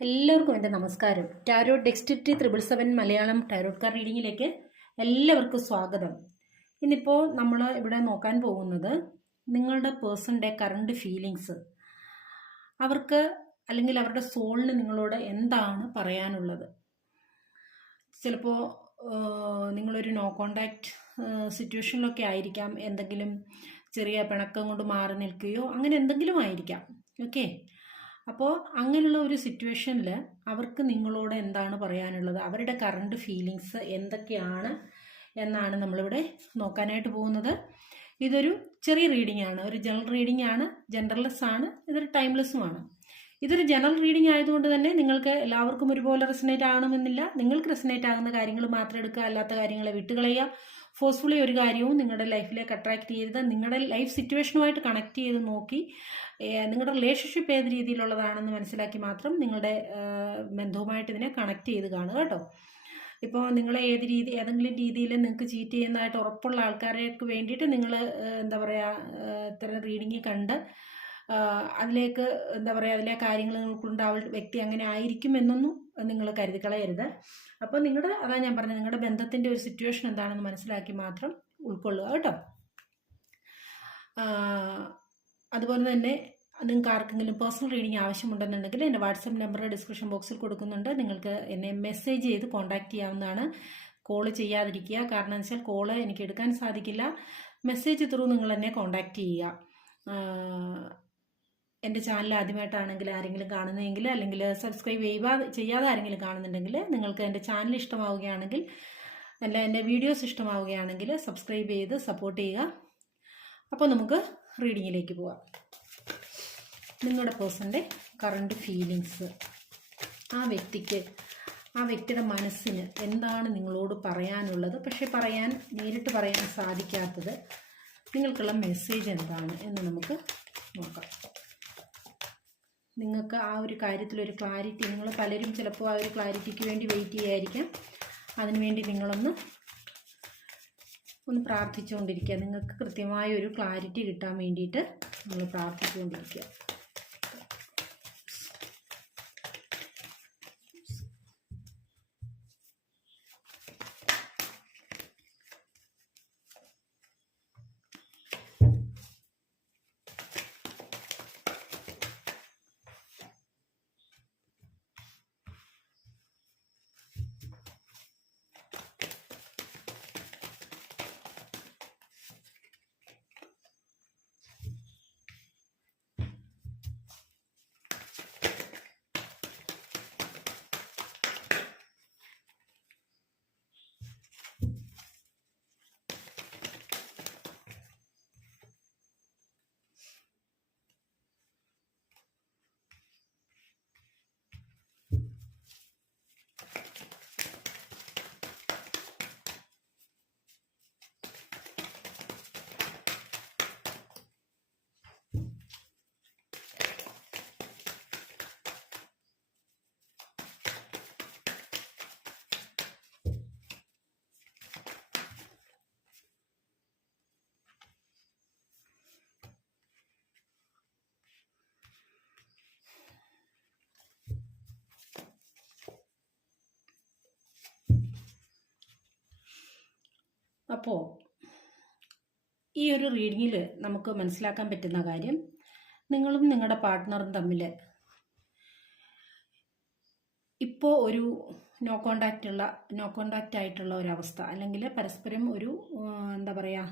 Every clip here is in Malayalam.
എല്ലാവർക്കും എന്റെ നമസ്കാരം. Tarot dexterity triple seven Malayalam tarot card റീഡിങ്ങിലേക്ക് എല്ലാവർക്കും സ്വാഗതം. ഇന്നിപ്പോൾ നമ്മൾ ഇവിടെ നോക്കാൻ പോകുന്നത് നിങ്ങളുടെ പേഴ്സണിന്റെ കറണ്ട് ഫീലിങ്സ് അവർക്ക് അല്ലെങ്കിൽ അവരുടെ സോളിന് നിങ്ങളോട് എന്താണ് പറയാനുള്ളത്? ചിലപ്പോൾ നിങ്ങളൊരു നോ കോണ്ടാക്റ്റ് സിറ്റുവേഷനിലൊക്കെ ആയിരിക്കാം. എന്തെങ്കിലും ചെറിയ പിണക്കം കൊണ്ട് മാറി നിൽക്കുകയോ അങ്ങനെ എന്തെങ്കിലും ആയിരിക്കാം. ഓക്കെ അപ്പോൾ അങ്ങനെയുള്ള ഒരു സിറ്റുവേഷനിൽ അവർക്ക് നിങ്ങളോട് എന്താണ് പറയാനുള്ളത്? അവരുടെ കറണ്ട് ഫീലിങ്സ് എന്തൊക്കെയാണ് എന്നാണ് നമ്മളിവിടെ നോക്കാനായിട്ട് പോകുന്നത്. ഇതൊരു ചെറിയ റീഡിംഗ് ആണ് ഒരു ജനറൽ റീഡിംഗ് ആണ് ജനറൽലെസ് ആണ് ഇതൊരു ടൈംലെസ്സുമാണ്. ഇതൊരു ജനറൽ റീഡിംഗ് ആയതുകൊണ്ട് തന്നെ നിങ്ങൾക്ക് എല്ലാവർക്കും ഒരുപോലെ റെസനേറ്റ് ആകണമെന്നില്ല. നിങ്ങൾക്ക് റെസനേറ്റ് ആകുന്ന കാര്യങ്ങൾ മാത്രം എടുക്കുക. അല്ലാത്ത കാര്യങ്ങളെ വിട്ടുകളയുക. ഫോഴ്സ്ഫുള്ളി ഒരു കാര്യവും നിങ്ങളുടെ ലൈഫിലേക്ക് അട്രാക്ട് ചെയ്ത് നിങ്ങളുടെ ലൈഫ് സിറ്റുവേഷനുമായിട്ട് കണക്ട് ചെയ്ത് നോക്കി നിങ്ങളുടെ റിലേഷൻഷിപ്പ് ഏത് രീതിയിലുള്ളതാണെന്ന് മനസ്സിലാക്കി മാത്രം നിങ്ങളുടെ ബന്ധവുമായിട്ട് ഇതിനെ കണക്ട് ചെയ്ത് കാണുക കേട്ടോ. ഇപ്പോൾ നിങ്ങളെ ഏത് രീതി ഏതെങ്കിലും രീതിയിൽ നിങ്ങൾക്ക് ചീറ്റ് ചെയ്യുന്നതായിട്ട് ഉറപ്പുള്ള ആൾക്കാർക്ക് വേണ്ടിയിട്ട് നിങ്ങൾ എന്താ പറയുക ഇത്തരം റീഡിങ് കണ്ട് അതിലേക്ക് എന്താ പറയുക അതിലെ കാര്യങ്ങൾ നിങ്ങൾക്കുണ്ട് അവൾ വ്യക്തി അങ്ങനെ ആയിരിക്കും എന്നൊന്നും നിങ്ങൾ കരുതി കളയരുത് അപ്പോൾ നിങ്ങളുടെ അതാ ഞാൻ പറഞ്ഞത് നിങ്ങളുടെ ബന്ധത്തിന്റെ ഒരു സിറ്റുവേഷൻ എന്താണെന്ന് മനസ്സിലാക്കി മാത്രം ഉൾക്കൊള്ളുക കേട്ടോ. അതുപോലെ തന്നെ നിങ്ങൾക്ക് ആർക്കെങ്കിലും പേഴ്സണൽ റീഡിംഗ് ആവശ്യമുണ്ടെന്നുണ്ടെങ്കിൽ എന്റെ വാട്സപ്പ് നമ്പർ ഡിസ്ക്രിപ്ഷൻ ബോക്സിൽ കൊടുക്കുന്നുണ്ട്. നിങ്ങൾക്ക് എന്നെ മെസ്സേജ് ചെയ്ത് കോൺടാക്റ്റ് ചെയ്യാവുന്നതാണ്. കോൾ ചെയ്യാതിരിക്കുക. കാരണം എന്ന് വെച്ചാൽ കോൾ എനിക്ക് എടുക്കാൻ സാധിക്കില്ല. മെസ്സേജ് ത്രൂ നിങ്ങൾ എന്നെ കോൺടാക്റ്റ് ചെയ്യുക. എന്റെ ചാനൽ ആദ്യമായിട്ടാണെങ്കിൽ ആരെങ്കിലും കാണുന്നതെങ്കിൽ അല്ലെങ്കിൽ സബ്സ്ക്രൈബ് ചെയ്യാതെ ചെയ്യാതെ ആരെങ്കിലും കാണുന്നുണ്ടെങ്കിൽ നിങ്ങൾക്ക് എന്റെ ചാനൽ ഇഷ്ടമാവുകയാണെങ്കിൽ അല്ല എന്റെ വീഡിയോസ് ഇഷ്ടമാവുകയാണെങ്കിൽ സബ്സ്ക്രൈബ് ചെയ്ത് സപ്പോർട്ട് ചെയ്യുക. അപ്പോൾ നമുക്ക് റീഡിങ്ങിലേക്ക് പോവാം. നിങ്ങളുടെ പേഴ്സന്റെ കറണ്ട് ഫീലിങ്സ് ആ വ്യക്തിക്ക് ആ വ്യക്തിയുടെ മനസ്സിന് എന്താണ് നിങ്ങളോട് പറയാനുള്ളത്? പക്ഷേ പറയാൻ നേരിട്ട് പറയാൻ സാധിക്കാത്തത് നിങ്ങൾക്കുള്ള മെസ്സേജ് എന്താണ് എന്ന് നമുക്ക് നോക്കാം. നിങ്ങൾക്ക് ആ ഒരു കാര്യത്തിലൊരു ക്ലാരിറ്റി നിങ്ങൾ പലരും ചിലപ്പോൾ ആ ഒരു ക്ലാരിറ്റിക്ക് വേണ്ടി വെയിറ്റ് ചെയ്യായിരിക്കാം. അതിനുവേണ്ടി നിങ്ങളൊന്ന് ഒന്ന് പ്രാർത്ഥിച്ചുകൊണ്ടിരിക്കുക. നിങ്ങൾക്ക് കൃത്യമായ ഒരു ക്ലാരിറ്റി കിട്ടാൻ വേണ്ടിയിട്ട് നിങ്ങൾ പ്രാർത്ഥിച്ചുകൊണ്ടിരിക്കുക. അപ്പോൾ ഈ ഒരു റീഡിങ്ങിൽ നമുക്ക് മനസ്സിലാക്കാൻ പറ്റുന്ന കാര്യം നിങ്ങളും നിങ്ങളുടെ പാർട്ട്ണറും തമ്മിൽ ഇപ്പോൾ ഒരു നോ കോണ്ടാക്റ്റ് ഉള്ള നോ കോണ്ടാക്റ്റ് ആയിട്ടുള്ള ഒരവസ്ഥ അല്ലെങ്കിൽ പരസ്പരം ഒരു എന്താ പറയുക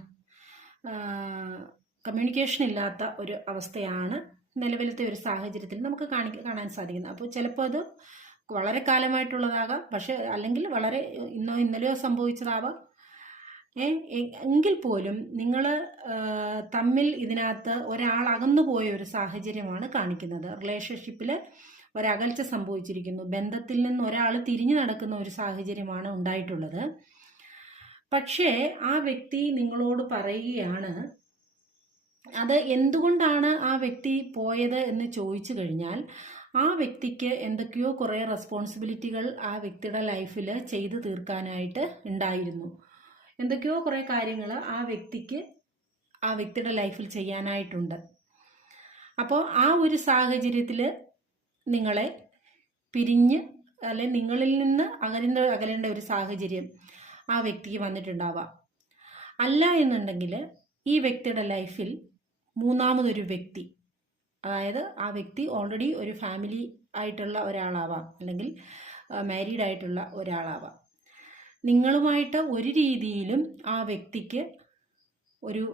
കമ്മ്യൂണിക്കേഷൻ ഇല്ലാത്ത ഒരു അവസ്ഥയാണ് നിലവിലത്തെ ഒരു സാഹചര്യത്തിൽ നമുക്ക് കാണി കാണാൻ സാധിക്കുന്നത്. അപ്പോൾ ചിലപ്പോൾ അത് വളരെ കാലമായിട്ടുള്ളതാകാം. പക്ഷെ അല്ലെങ്കിൽ വളരെ ഇന്നോ ഇന്നലെയോ സംഭവിച്ചതാവാം. എങ്കിൽ പോലും നിങ്ങൾ തമ്മിൽ ഇതിനകത്ത് ഒരാൾ അകന്നു പോയ ഒരു സാഹചര്യമാണ് കാണിക്കുന്നത്. റിലേഷൻഷിപ്പിൽ ഒരകൽച്ച സംഭവിച്ചിരിക്കുന്നു. ബന്ധത്തിൽ നിന്ന് ഒരാൾ തിരിഞ്ഞു നടക്കുന്ന ഒരു സാഹചര്യമാണ് ഉണ്ടായിട്ടുള്ളത്. പക്ഷേ ആ വ്യക്തി നിങ്ങളോട് പറയുകയാണ് അത് എന്തുകൊണ്ടാണ് ആ വ്യക്തി പോയത് എന്ന് ചോദിച്ചു കഴിഞ്ഞാൽ ആ വ്യക്തിക്ക് എന്തൊക്കെയോ കുറേ റെസ്പോൺസിബിലിറ്റികൾ ആ വ്യക്തിയുടെ ലൈഫിൽ ചെയ്തു തീർക്കാനായിട്ട് ഉണ്ടായിരുന്നു. എന്തൊക്കെയോ കുറേ കാര്യങ്ങൾ ആ വ്യക്തിക്ക് ആ വ്യക്തിയുടെ ലൈഫിൽ ചെയ്യാനായിട്ടുണ്ട്. അപ്പോൾ ആ ഒരു സാഹചര്യത്തിൽ നിങ്ങളെ പിരിഞ്ഞ് അല്ലെ നിങ്ങളിൽ നിന്ന് അകലുന്ന അകലേണ്ട ഒരു സാഹചര്യം ആ വ്യക്തിക്ക് വന്നിട്ടുണ്ടാവാം. അല്ല എന്നുണ്ടെങ്കിൽ ഈ വ്യക്തിയുടെ ലൈഫിൽ മൂന്നാമതൊരു വ്യക്തി അതായത് ആ വ്യക്തി ഓൾറെഡി ഒരു ഫാമിലി ആയിട്ടുള്ള ഒരാളാവാം അല്ലെങ്കിൽ മാരീഡ് ആയിട്ടുള്ള ഒരാളാവാം. നിങ്ങളുമായിട്ട് ഒരു രീതിയിലും ആ വ്യക്തിക്ക് ഒരു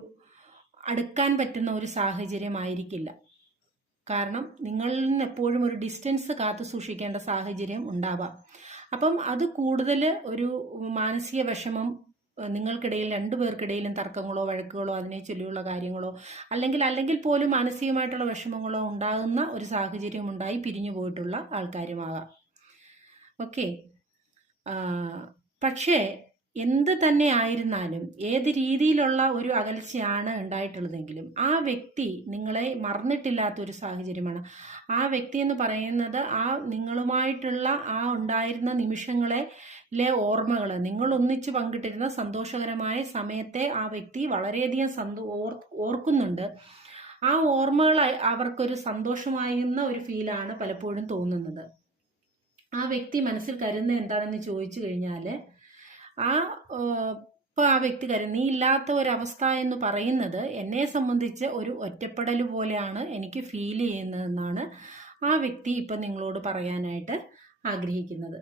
അടുക്കാൻ പറ്റുന്ന ഒരു സാഹചര്യമായിരിക്കില്ല. കാരണം നിങ്ങളിൽ നിന്ന് എപ്പോഴും ഒരു ഡിസ്റ്റൻസ് കാത്തു സൂക്ഷിക്കേണ്ട സാഹചര്യം ഉണ്ടാവാം. അപ്പം അത് കൂടുതൽ ഒരു മാനസിക വിഷമം നിങ്ങൾക്കിടയിൽ രണ്ടു പേർക്കിടയിലും തർക്കങ്ങളോ വഴക്കുകളോ അതിനെ ചൊല്ലിയുള്ള കാര്യങ്ങളോ അല്ലെങ്കിൽ അല്ലെങ്കിൽ പോലും മാനസികമായിട്ടുള്ള വിഷമങ്ങളോ ഉണ്ടാകുന്ന ഒരു സാഹചര്യം ഉണ്ടായി പിരിഞ്ഞു പോയിട്ടുള്ള ആൾക്കാരുമാകാം. ഓക്കെ. പക്ഷേ എന്ത് തന്നെ ആയിരുന്നാലും ഏത് രീതിയിലുള്ള ഒരു അകൽച്ചയാണ് ഉണ്ടായിട്ടുള്ളതെങ്കിലും ആ വ്യക്തി നിങ്ങളെ മറന്നിട്ടില്ലാത്ത ഒരു സാഹചര്യമാണ്. ആ വ്യക്തി എന്ന് പറയുന്നത് ആ നിങ്ങളുമായിട്ടുള്ള ആ ഉണ്ടായിരുന്ന നിമിഷങ്ങളെ ലെ ഓർമ്മകൾ നിങ്ങൾ ഒന്നിച്ച് പങ്കിട്ടിരുന്ന സന്തോഷകരമായ സമയത്തെ ആ വ്യക്തി വളരെയധികം സന്തോ ഓർ ഓർക്കുന്നുണ്ട്. ആ ഓർമ്മകൾ അവർക്കൊരു സന്തോഷമായിരുന്ന ഒരു ഫീലാണ് പലപ്പോഴും തോന്നുന്നത്. ആ വ്യക്തി മനസ്സിൽ കരുതുന്നത് എന്താണെന്ന് ചോദിച്ചു കഴിഞ്ഞാൽ ആ ഇപ്പോൾ ആ വ്യക്തി നീ ഇല്ലാത്ത ഒരവസ്ഥ എന്ന് പറയുന്നത് എന്നെ സംബന്ധിച്ച് ഒരു ഒറ്റപ്പെടൽ പോലെയാണ് എനിക്ക് ഫീൽ ചെയ്യുന്നതെന്നാണ് ആ വ്യക്തി ഇപ്പം നിങ്ങളോട് പറയാനായിട്ട് ആഗ്രഹിക്കുന്നത്.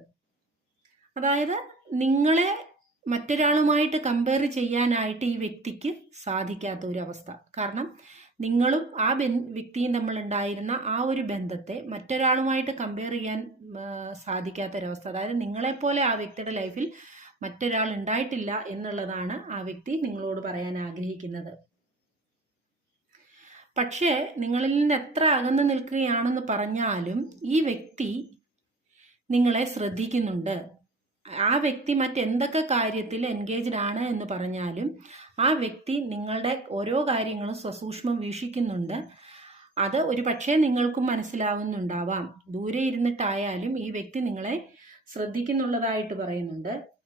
അതായത് നിങ്ങളെ മറ്റൊരാളുമായിട്ട് കമ്പയർ ചെയ്യാനായിട്ട് ഈ വ്യക്തിക്ക് സാധിക്കാത്ത ഒരു അവസ്ഥ കാരണം നിങ്ങളും ആ വ്യക്തിയും തമ്മിലുണ്ടായിരുന്ന ആ ഒരു ബന്ധത്തെ മറ്റൊരാളുമായിട്ട് കമ്പയർ ചെയ്യാൻ സാധിക്കാത്തൊരവസ്ഥ അതായത് നിങ്ങളെപ്പോലെ ആ വ്യക്തിയുടെ ലൈഫിൽ മറ്റൊരാൾ ഉണ്ടായിട്ടില്ല എന്നുള്ളതാണ് ആ വ്യക്തി നിങ്ങളോട് പറയാൻ ആഗ്രഹിക്കുന്നത്. പക്ഷേ നിങ്ങളിൽ നിന്ന് എത്ര അകന്നു നിൽക്കുകയാണെന്ന് പറഞ്ഞാലും ഈ വ്യക്തി നിങ്ങളെ ശ്രദ്ധിക്കുന്നുണ്ട്. ആ വ്യക്തി മറ്റെന്തൊക്കെ കാര്യത്തിൽ എൻഗേജ്ഡ് ആണ് എന്ന് പറഞ്ഞാലും ആ വ്യക്തി നിങ്ങളുടെ ഓരോ കാര്യങ്ങളും സസൂക്ഷ്മം വീക്ഷിക്കുന്നുണ്ട്. അത് ഒരു പക്ഷേ നിങ്ങൾക്കും മനസ്സിലാവുന്നുണ്ടാവാം. ദൂരെ ഇരുന്നിട്ടായാലും ഈ വ്യക്തി നിങ്ങളെ ശ്രദ്ധിക്കുന്നുള്ളതായിട്ട് പറയുന്നുണ്ട്.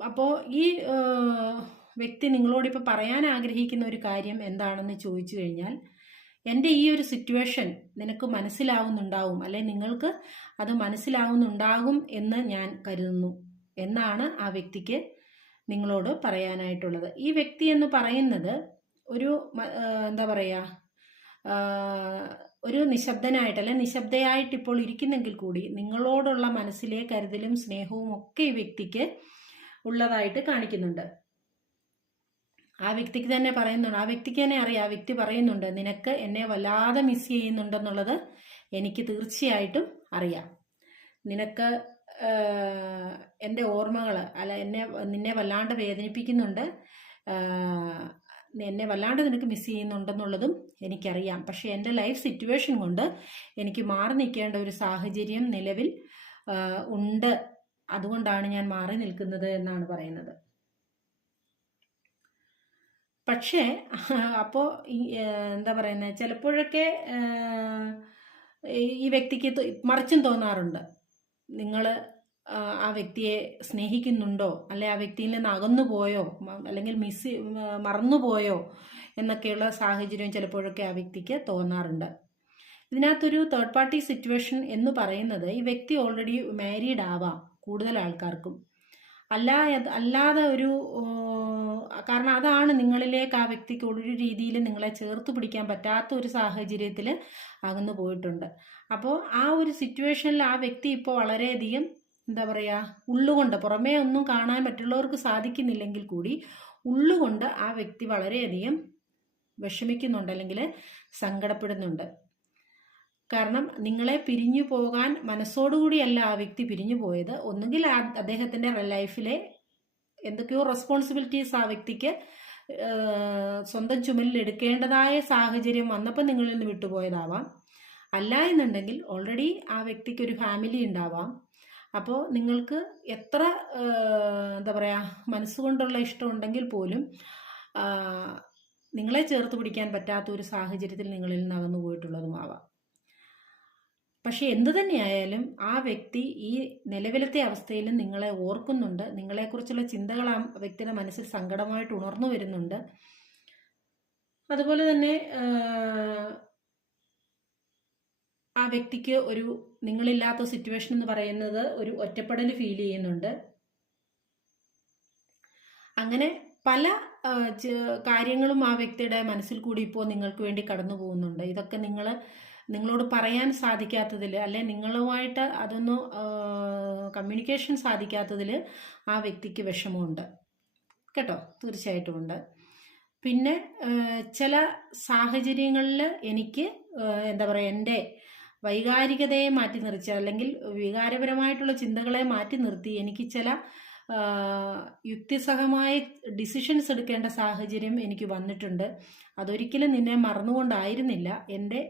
അപ്പോൾ ഈ വ്യക്തി നിങ്ങളോട് ഇപ്പോൾ പറയാൻ ആഗ്രഹിക്കുന്ന ഒരു കാര്യം എന്താണെന്ന് ചോദിച്ചു കഴിഞ്ഞാൽ എന്റെ ഈ ഒരു സിറ്റുവേഷൻ നിനക്ക് മനസ്സിലാവുന്നുണ്ടാവും അല്ലെ നിങ്ങൾക്ക് അത് മനസ്സിലാവുന്നുണ്ടാകും എന്ന് ഞാൻ കരുതുന്നു എന്നാണ് ആ വ്യക്തിക്ക് നിങ്ങളോട് പറയാനായിട്ടുള്ളത്. ഈ വ്യക്തി എന്ന് പറയുന്നത് ഒരു എന്താ പറയുക ഒരു നിശബ്ദനായിട്ട് അല്ലെ നിശബ്ദയായിട്ട് ഇപ്പോൾ ഇരിക്കുന്നെങ്കിൽ കൂടി നിങ്ങളോടുള്ള മനസ്സിലെ കരുതലും സ്നേഹവും ഒക്കെ ഈ വ്യക്തിക്ക് ഉള്ളതായിട്ട് കാണിക്കുന്നുണ്ട്. ആ വ്യക്തിക്ക് തന്നെ പറയുന്നുണ്ട് ആ വ്യക്തിക്ക് തന്നെ അറിയാം ആ വ്യക്തി പറയുന്നുണ്ട് നിനക്ക് എന്നെ വല്ലാതെ മിസ് ചെയ്യുന്നുണ്ടെന്നുള്ളത് എനിക്ക് തീർച്ചയായിട്ടും അറിയാം. നിനക്ക് എന്റെ ഓർമ്മകൾ അല്ല എന്നെ നിന്നെ വല്ലാണ്ട് വേദനിപ്പിക്കുന്നുണ്ട് എന്നെ വല്ലാണ്ട് നിനക്ക് മിസ് ചെയ്യുന്നുണ്ടെന്നുള്ളതും എനിക്കറിയാം. പക്ഷേ എന്റെ ലൈഫ് സിറ്റുവേഷൻ കൊണ്ട് എനിക്ക് മാറി നിൽക്കേണ്ട ഒരു സാഹചര്യം നിലവിൽ ഉണ്ട് അതുകൊണ്ടാണ് ഞാൻ മാറി നിൽക്കുന്നത് എന്നാണ് പറയുന്നത്. പക്ഷേ അപ്പോൾ എന്താ പറയുന്നത് ചിലപ്പോഴൊക്കെ ഈ വ്യക്തിക്ക് മറിച്ചും തോന്നാറുണ്ട്. നിങ്ങൾ ആ വ്യക്തിയെ സ്നേഹിക്കുന്നുണ്ടോ? അല്ലെ ആ വ്യക്തിയിൽ നിന്ന് അകന്നു പോയോ? മ- അല്ലെങ്കിൽ മിസ് മറന്നുപോയോ എന്നൊക്കെയുള്ള സാഹചര്യം ചിലപ്പോഴൊക്കെ ആ വ്യക്തിക്ക് തോന്നാറുണ്ട്. ഇതിനകത്തൊരു തേർഡ് പാർട്ടി സിറ്റുവേഷൻ എന്ന് പറയുന്നത് ഈ വ്യക്തി ഓൾറെഡി മാരീഡ് ആവാം. കൂടുതൽ ആൾക്കാർക്കും അല്ല അല്ലാതെ ഒരു കാരണം അതാണ് നിങ്ങളിലേക്ക് ആ വ്യക്തിക്ക് ഒരു രീതിയിൽ നിങ്ങളെ ചേർത്ത് പിടിക്കാൻ പറ്റാത്ത ഒരു സാഹചര്യത്തിൽ അകന്നു പോയിട്ടുണ്ട്. അപ്പോൾ ആ ഒരു സിറ്റുവേഷനിൽ ആ വ്യക്തി ഇപ്പോൾ വളരെയധികം എന്താ പറയുക ഉള്ളുകൊണ്ട് പുറമേ ഒന്നും കാണാൻ മറ്റുള്ളവർക്ക് സാധിക്കുന്നില്ലെങ്കിൽ കൂടി ഉള്ളുകൊണ്ട് ആ വ്യക്തി വളരെയധികം വിഷമിക്കുന്നുണ്ട് അല്ലെങ്കിൽ സങ്കടപ്പെടുന്നുണ്ട്. കാരണം നിങ്ങളെ പിരിഞ്ഞു പോകാൻ മനസ്സോടുകൂടിയല്ല ആ വ്യക്തി പിരിഞ്ഞു പോയത്. ഒന്നുകിൽ അദ്ദേഹത്തിന്റെ ലൈഫിലെ എന്തൊക്കെയോ റെസ്പോൺസിബിലിറ്റീസ് ആ വ്യക്തിക്ക് സ്വന്തം ചുമലിൽ എടുക്കേണ്ടതായ സാഹചര്യം വന്നപ്പോൾ നിങ്ങളിൽ നിന്ന് വിട്ടുപോയതാവാം. അല്ല എന്നുണ്ടെങ്കിൽ ഓൾറെഡി ആ വ്യക്തിക്ക് ഒരു ഫാമിലി ഉണ്ടാവാം. അപ്പോൾ നിങ്ങൾക്ക് എത്ര എന്താ പറയുക മനസ്സുകൊണ്ടുള്ള ഇഷ്ടമുണ്ടെങ്കിൽ പോലും നിങ്ങളെ ചേർത്ത് പിടിക്കാൻ പറ്റാത്ത ഒരു സാഹചര്യത്തിൽ നിങ്ങളിൽ നിന്ന് അകന്നു പോയിട്ടുള്ളതുമാവാം. പക്ഷെ എന്തു തന്നെയായാലും ആ വ്യക്തി ഈ നിലവിലത്തെ അവസ്ഥയിലും നിങ്ങളെ ഓർക്കുന്നുണ്ട്. നിങ്ങളെക്കുറിച്ചുള്ള ചിന്തകൾ ആ വ്യക്തിയുടെ മനസ്സിൽ സങ്കടമായിട്ട് ഉണർന്നു വരുന്നുണ്ട്. അതുപോലെ തന്നെ ആ വ്യക്തിക്ക് ഒരു നിങ്ങളില്ലാത്ത സിറ്റുവേഷൻ എന്ന് പറയുന്നത് ഒരു ഒറ്റപ്പെടൽ ഫീൽ ചെയ്യുന്നുണ്ട്. അങ്ങനെ പല കാര്യങ്ങളും ആ വ്യക്തിയുടെ മനസ്സിൽ കൂടി ഇപ്പോൾ നിങ്ങൾക്ക് വേണ്ടി കടന്നു പോകുന്നുണ്ട് ഇതൊക്കെ നിങ്ങൾ നിങ്ങളോട് പറയാൻ സാധിക്കാത്തതിൽ അല്ലെ നിങ്ങളുമായിട്ട് അതൊന്ന് കമ്മ്യൂണിക്കേഷൻ സാധിക്കാത്തതിൽ ആ വ്യക്തിക്ക് വിഷമമുണ്ട്. കേട്ടോ? തീർച്ചയായിട്ടും ഉണ്ട്. പിന്നെ ചില സാഹചര്യങ്ങളിൽ എനിക്ക് എന്താ പറയുക എന്റെ വൈകാരികതയെ മാറ്റി നിർത്തി അല്ലെങ്കിൽ വികാരപരമായിട്ടുള്ള ചിന്തകളെ മാറ്റി നിർത്തി എനിക്ക് ചില യുക്തിസഹമായ ഡിസിഷൻസ് എടുക്കേണ്ട സാഹചര്യം എനിക്ക് വന്നിട്ടുണ്ട്. അതൊരിക്കലും നിന്നെ മറന്നുകൊണ്ടായിരുന്നില്ല. എന്റെ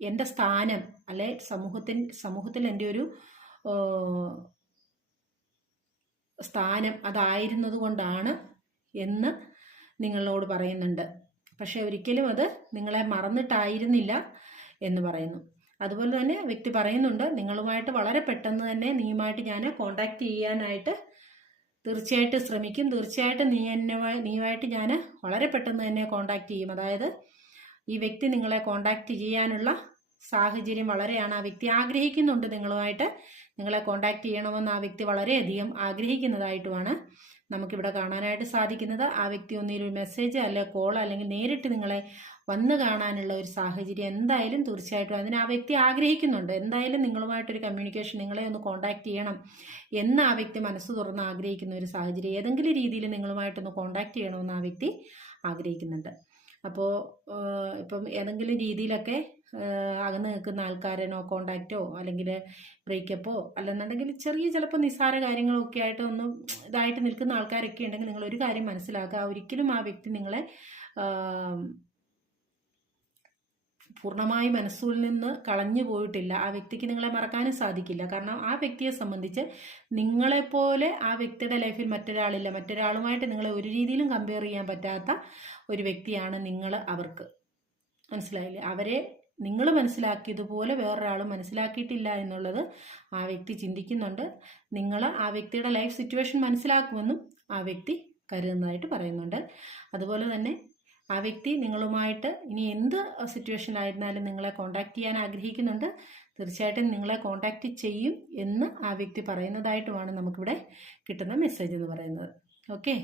എന്റെ സ്ഥാനം അല്ലെ? സമൂഹത്തിൻ സമൂഹത്തിൽ എന്റെ ഒരു സ്ഥാനം അതായിരുന്നത് കൊണ്ടാണ് എന്ന് നിങ്ങളോട് പറയുന്നുണ്ട്. പക്ഷെ ഒരിക്കലും അത് നിങ്ങളെ മറന്നിട്ടായിരുന്നില്ല എന്ന് പറയുന്നു. അതുപോലെ തന്നെ വ്യക്തി പറയുന്നുണ്ട് നിങ്ങളുമായിട്ട് വളരെ പെട്ടെന്ന് തന്നെ നീയുമായിട്ട് ഞാൻ കോണ്ടാക്ട് ചെയ്യാനായിട്ട് തീർച്ചയായിട്ടും ശ്രമിക്കും. തീർച്ചയായിട്ടും നീ എന്നെ നീയുമായിട്ട് ഞാൻ വളരെ പെട്ടെന്ന് തന്നെ കോണ്ടാക്ട് ചെയ്യും. അതായത് ഈ വ്യക്തി നിങ്ങളെ കോണ്ടാക്ട് ചെയ്യാനുള്ള സാഹചര്യം വളരെയാണ് ആ വ്യക്തി ആഗ്രഹിക്കുന്നുണ്ട് നിങ്ങളുമായിട്ട്. നിങ്ങളെ കോണ്ടാക്ട് ചെയ്യണമെന്ന് ആ വ്യക്തി വളരെയധികം ആഗ്രഹിക്കുന്നതായിട്ടുമാണ് നമുക്കിവിടെ കാണാനായിട്ട് സാധിക്കുന്നത്. ആ വ്യക്തി ഒന്നിലൊരു മെസ്സേജ് അല്ലെ കോൾ അല്ലെങ്കിൽ നേരിട്ട് നിങ്ങളെ വന്ന് കാണാനുള്ള ഒരു സാഹചര്യം എന്തായാലും തീർച്ചയായിട്ടും അതിന് ആ വ്യക്തി ആഗ്രഹിക്കുന്നുണ്ട്. എന്തായാലും നിങ്ങളുമായിട്ടൊരു കമ്മ്യൂണിക്കേഷൻ നിങ്ങളെ ഒന്ന് കോണ്ടാക്ട് ചെയ്യണം എന്ന് ആ വ്യക്തി മനസ്സ് തുറന്ന് ആഗ്രഹിക്കുന്ന ഒരു സാഹചര്യം ഏതെങ്കിലും രീതിയിൽ നിങ്ങളുമായിട്ടൊന്ന് കോണ്ടാക്ട് ചെയ്യണമെന്ന് ആ വ്യക്തി ആഗ്രഹിക്കുന്നുണ്ട്. അപ്പോൾ ഇപ്പം ഏതെങ്കിലും രീതിയിലൊക്കെ അകന്ന് നിൽക്കുന്ന ആൾക്കാരെ നോ കോണ്ടാക്റ്റോ അല്ലെങ്കിൽ ബ്രേക്കപ്പോ അല്ലെന്നുണ്ടെങ്കിൽ ചെറിയ ചിലപ്പോൾ നിസ്സാര കാര്യങ്ങളൊക്കെ ആയിട്ട് ഒന്നും ഇതായിട്ട് നിൽക്കുന്ന ആൾക്കാരൊക്കെ ഉണ്ടെങ്കിൽ നിങ്ങൾ ഒരു കാര്യം മനസ്സിലാക്കുക. ഒരിക്കലും ആ വ്യക്തി നിങ്ങളെ പൂർണമായി മനസ്സിൽ നിന്ന് കളഞ്ഞു പോയിട്ടില്ല. ആ വ്യക്തിക്ക് നിങ്ങളെ മറക്കാനും സാധിക്കില്ല. കാരണം ആ വ്യക്തിയെ സംബന്ധിച്ച് നിങ്ങളെപ്പോലെ ആ വ്യക്തിയുടെ ലൈഫിൽ മറ്റൊരാളില്ല. മറ്റൊരാളുമായിട്ട് നിങ്ങളെ ഒരു രീതിയിലും കമ്പയർ ചെയ്യാൻ പറ്റാത്ത ഒരു വ്യക്തിയാണ് നിങ്ങൾ അവർക്ക്. മനസ്സിലായില്ലേ? അവരെ നിങ്ങൾ മനസ്സിലാക്കിയതുപോലെ വേറൊരാൾ മനസ്സിലാക്കിയിട്ടില്ല എന്നുള്ളത് ആ വ്യക്തി ചിന്തിക്കുന്നുണ്ട്. നിങ്ങൾ ആ വ്യക്തിയുടെ ലൈഫ് സിറ്റുവേഷൻ മനസ്സിലാക്കുമെന്നും ആ വ്യക്തി കരുതുന്നതായിട്ട് പറയുന്നുണ്ട്. അതുപോലെ തന്നെ ആ വ്യക്തി നിങ്ങളുമായിട്ട് ഇനി എന്ത് സിറ്റുവേഷൻ സിറ്റുവേഷനിലായിരുന്നാലും നിങ്ങളെ കോണ്ടാക്ട് ചെയ്യാൻ ആഗ്രഹിക്കുന്നുണ്ട്. തീർച്ചയായിട്ടും നിങ്ങളെ കോണ്ടാക്ട് ചെയ്യും എന്ന് ആ വ്യക്തി പറയുന്നതായിട്ടുമാണ് നമുക്കിവിടെ കിട്ടുന്ന മെസ്സേജ് എന്ന് പറയുന്നത്. ഓക്കെ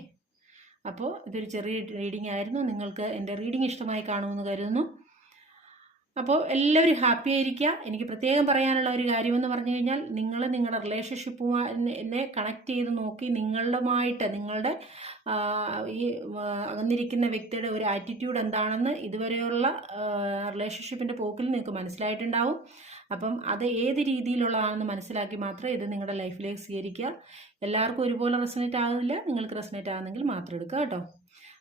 അപ്പോൾ ഇതൊരു ചെറിയ റീഡിംഗ് ആയിരുന്നു. നിങ്ങൾക്ക് എന്റെ റീഡിംഗ് ഇഷ്ടമായി കാണുമെന്ന് കരുതുന്നു. അപ്പോൾ എല്ലാവരും ഹാപ്പി ആയിരിക്കുക. എനിക്ക് പ്രത്യേകം പറയാനുള്ള ഒരു കാര്യമെന്ന് പറഞ്ഞു കഴിഞ്ഞാൽ നിങ്ങൾ നിങ്ങളുടെ റിലേഷൻഷിപ്പുമായി കണക്ട് ചെയ്ത് നോക്കി നിങ്ങളുമായിട്ട് നിങ്ങളുടെ ഈ അകന്നിരിക്കുന്ന വ്യക്തിയുടെ ഒരു ആറ്റിറ്റ്യൂഡ് എന്താണെന്ന് ഇതുവരെയുള്ള റിലേഷൻഷിപ്പിന്റെ പോക്കിൽ നിങ്ങൾക്ക് മനസ്സിലായിട്ടുണ്ടാവും. അപ്പം അത് ഏത് രീതിയിലുള്ളതാണെന്ന് മനസ്സിലാക്കി മാത്രമേ ഇത് നിങ്ങളുടെ ലൈഫിലേക്ക് സ്വീകരിക്കുക. എല്ലാവർക്കും ഒരുപോലെ റെസനേറ്റ് ആകുന്നില്ല നിങ്ങൾക്ക് റെസനേറ്റ് ആകുന്നെങ്കിൽ മാത്രം എടുക്കുക കേട്ടോ.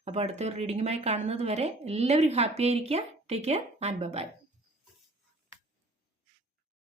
അപ്പോൾ അടുത്ത ഒരു റീഡിങ്ങുമായി കാണുന്നത് വരെ എല്ലാവരും ഹാപ്പി ആയിരിക്കുക. Take care and by